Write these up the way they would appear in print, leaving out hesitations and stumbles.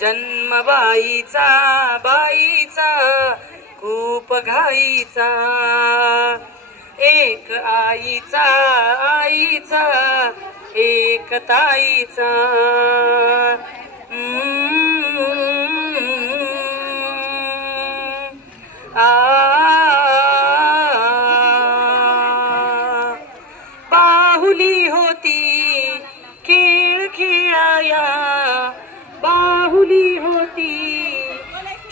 जन्म बाईचा बाईचा खूप घाईचा, एक आईचा आईचा एक ताईचा. बाहुली होती खेळ खेळाया, बाहुली होती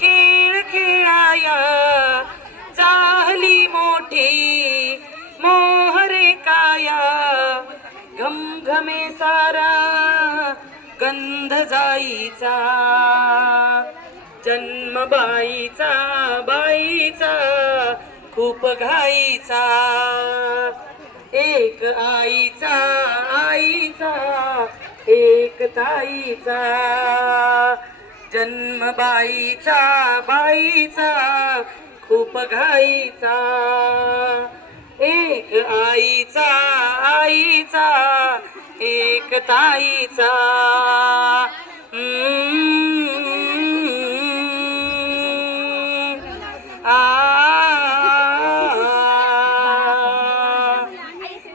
खेळ खेळाया, झाली मोठी मोहरे काया. घमघमे सारा गंध जाईचा, जन्म बाईचा बाईचा खूप घाईचा, एक आईचा आईचा एक ताईचा. जन्म बाईचा बाईचा खूप घाईचा, एक आईचा आईचा एक ताईचा.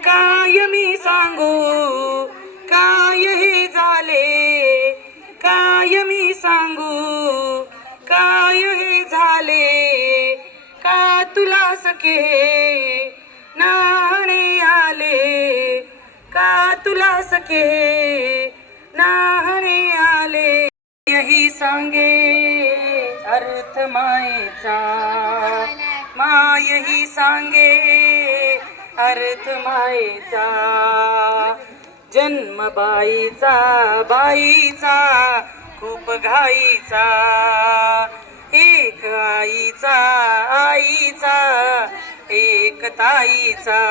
काय मी सांगू काय हे झाले, काय मी सांगू काय हे झाले. का तुला सखे नाहणे आले, का तुला सखे नाहणे आले. यही सांगे अर्थ मायेचा, मायही सांगे अर्थ मायेचा. जन्म बाईचा बाईचा खूप घाईचा, एक आईचा आईचा एक ताईचा.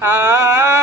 आ